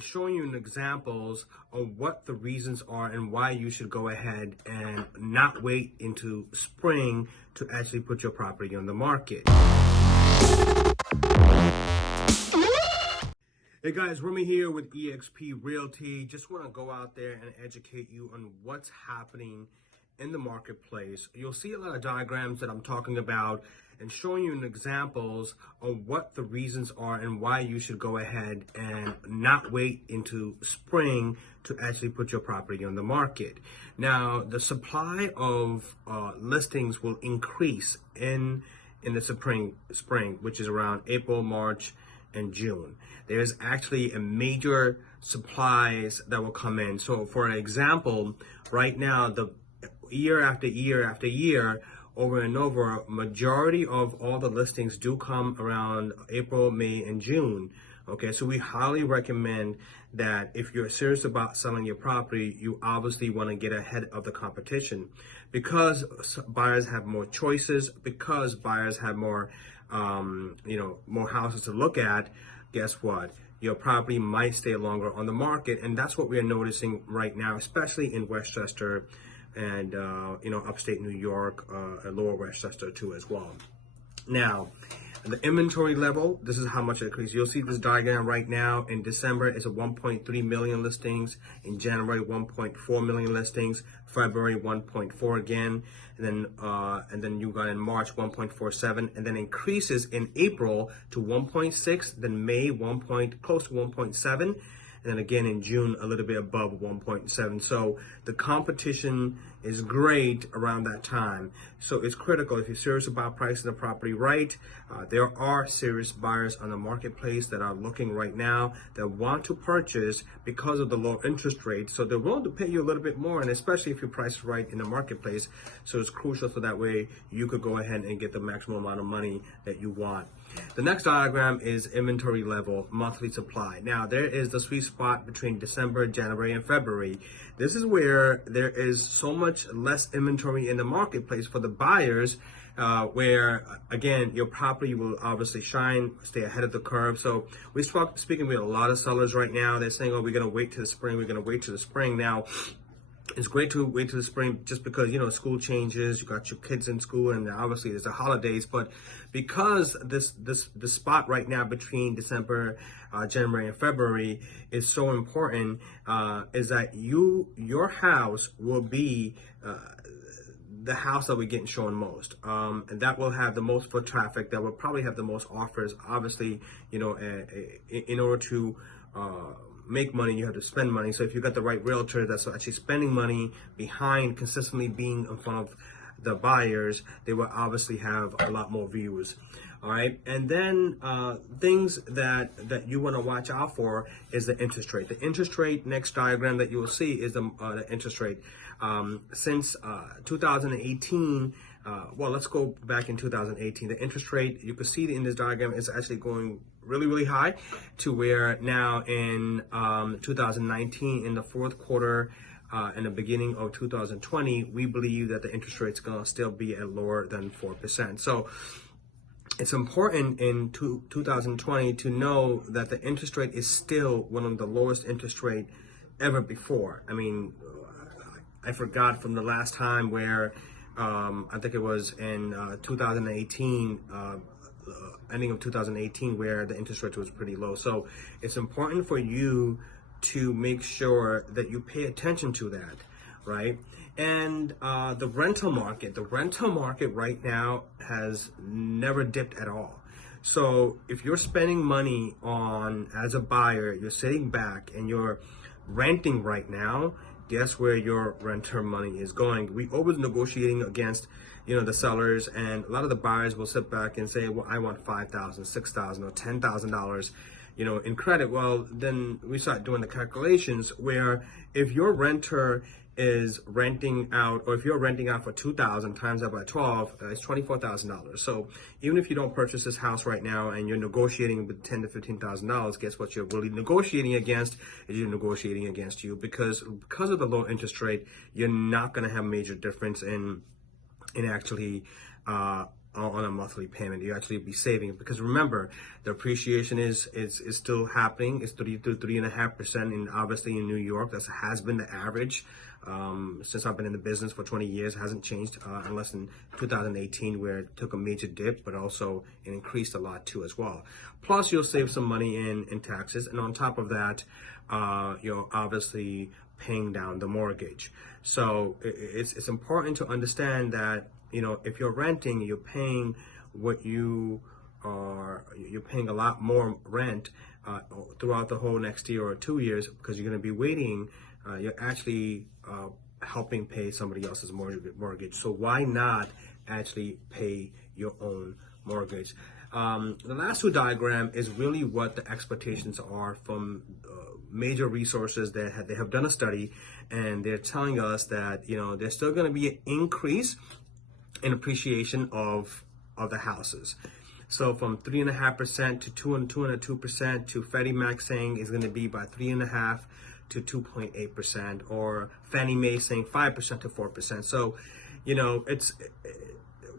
and showing you examples of what the reasons are and why you should go ahead and not wait into spring to actually put your property on the market. Hey guys, Rummy here with eXp Realty. Just want to go out there and educate you on what's happening in the marketplace. You'll see a lot of diagrams that I'm talking about and showing you examples of what the reasons are and why you should go ahead and not wait into spring to actually put your property on the market. Now, the supply of listings will increase in the spring, which is around April, March, and June. There's actually a major supplies that will come in. So for example, right now, the year after year after year, over and over, majority of all the listings do come around April, May, and June. Okay, so we highly recommend that if you're serious about selling your property, you obviously want to get ahead of the competition, because buyers have more choices, because buyers have more, more houses to look at. Guess what? Your property might stay longer on the market, and that's what we are noticing right now, especially in Westchester and upstate New York, and Lower Westchester too as well. Now, the inventory level, this is how much it increased. You'll see this diagram right now. In December, it's a 1.3 million listings. In January, 1.4 million listings. February, 1.4 again. And then you got in March, 1.47, and then increases in April to 1.6. Then May, close to 1.7. And then again in June, a little bit above 1.7. So the competition is great around that time. So it's critical, if you're serious about pricing the property right, there are serious buyers on the marketplace that are looking right now that want to purchase because of the low interest rate. So they're willing to pay you a little bit more, and especially if you price it right in the marketplace. So it's crucial, so that way you could go ahead and get the maximum amount of money that you want. The next diagram is inventory level, monthly supply. Now, there is the sweet spot between December, January, and February. This is where there is so much less inventory in the marketplace for the buyers, where, again, your property will obviously shine, stay ahead of the curve. So we're speaking with a lot of sellers right now. They're saying, oh, we're going to wait till the spring. We're going to wait till the spring. Now, it's great to wait till the spring just because, school changes, you got your kids in school, and obviously there's the holidays. But because this spot right now between December, January, and February is so important, is that your house will be the house that we're getting shown most, and that will have the most foot traffic, that will probably have the most offers. Obviously, in order to make money, you have to spend money. So if you got the right realtor that's actually spending money behind consistently being in front of the buyers, they will obviously have a lot more views. All right, and then things that you want to watch out for is the interest rate. The interest rate, next diagram that you will see, is the interest rate. Since 2018, well, let's go back in 2018. The interest rate, you can see in this diagram, is actually going really, really high, to where now in 2019, in the fourth quarter, in the beginning of 2020, we believe that the interest rate is going to still be at lower than 4%. So it's important in 2020 to know that the interest rate is still one of the lowest interest rate ever before. I mean, I forgot from the last time where I think it was in 2018, ending of 2018, where the interest rate was pretty low. So it's important for you to make sure that you pay attention to that, right? And the rental market right now has never dipped at all. So if you're spending money on, as a buyer, you're sitting back and you're renting right now, guess where your renter money is going? We always negotiating against, the sellers, and a lot of the buyers will sit back and say, well, I want $5,000, $6,000, or $10,000, in credit. Well, then we start doing the calculations where if your renter is renting out, or if you're renting out for $2,000 times that by 12, it's $24,000. So even if you don't purchase this house right now and you're negotiating with $10,000 to $15,000, guess what you're really negotiating against? Is you're negotiating against you, because of the low interest rate, you're not going to have major difference in actually on a monthly payment. You actually be saving, because remember, the appreciation is still happening. It's 3.5%, and obviously in New York, that has been the average since I've been in the business for 20 years. It hasn't changed unless in 2018, where it took a major dip, but also it increased a lot too as well. Plus, you'll save some money in taxes, and on top of that, you're obviously paying down the mortgage. So it's important to understand that, you know, if you're renting, you're paying you're paying a lot more rent throughout the whole next year or 2 years, because you're going to be waiting. You're actually helping pay somebody else's mortgage. So why not actually pay your own mortgage? The last two diagram is really what the expectations are from major resources that they have done a study, and they're telling us that, you know, there's still going to be an increase in appreciation of the houses. So from 3.5% to 2.2% to Freddie Mac saying is going to be by 3.5% to 2.8%, or Fannie Mae saying 5% to 4%. So, you know,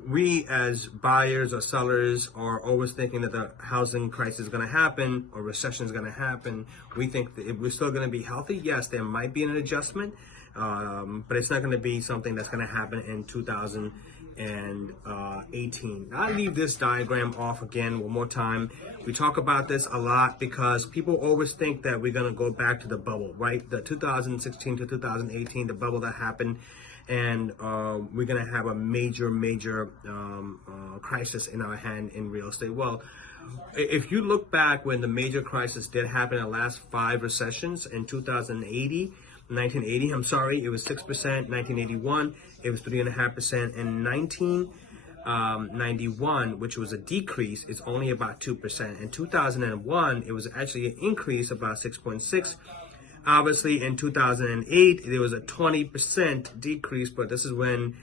we as buyers or sellers are always thinking that the housing crisis is going to happen or recession is going to happen. We think that we're still going to be healthy. Yes, there might be an adjustment, but it's not going to be something that's going to happen in 2018. I'll leave this diagram off again one more time. We talk about this a lot because people always think that we're going to go back to the bubble, right? The 2016 to 2018, the bubble that happened, and we're going to have a major crisis in our hand in real estate. Well, if you look back when the major crisis did happen in the last 5 recessions, in 1980, I'm sorry, it was 6%. 1981, it was 3.5%. And 1991, which was a decrease, is only about 2%. In 2001, it was actually an increase, about 6.6. Obviously, in 2008, there was a 20% decrease, but this is when,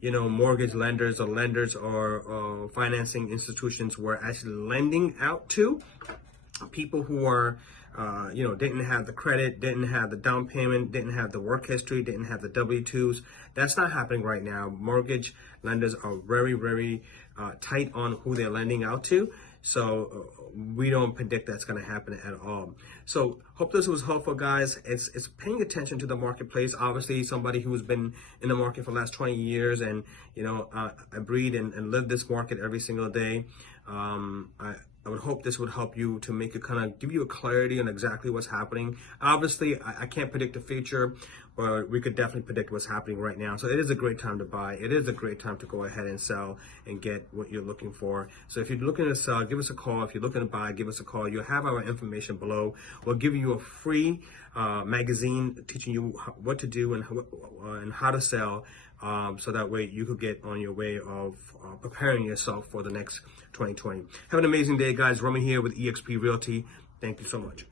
you know, mortgage lenders or financing institutions were actually lending out to people who are, you know, didn't have the credit, didn't have the down payment, didn't have the work history, didn't have the W-2s. That's not happening right now. Mortgage lenders are very tight on who they're lending out to. So we don't predict that's going to happen at all. So hope this was helpful, guys. It's paying attention to the marketplace. Obviously, somebody who's been in the market for the last 20 years and, you know, I breed and live this market every single day. I would hope this would help you to make it kind of give you a clarity on exactly what's happening. Obviously, I can't predict the future, but we could definitely predict what's happening right now. So it is a great time to buy. It is a great time to go ahead and sell and get what you're looking for. So if you're looking to sell, give us a call. If you're looking to buy, give us a call. You'll have our information below. We'll give you a free magazine teaching you what to do and how to sell. So that way you could get on your way of preparing yourself for the next 2020. Have an amazing day, guys. Rummy here with eXp Realty. Thank you so much.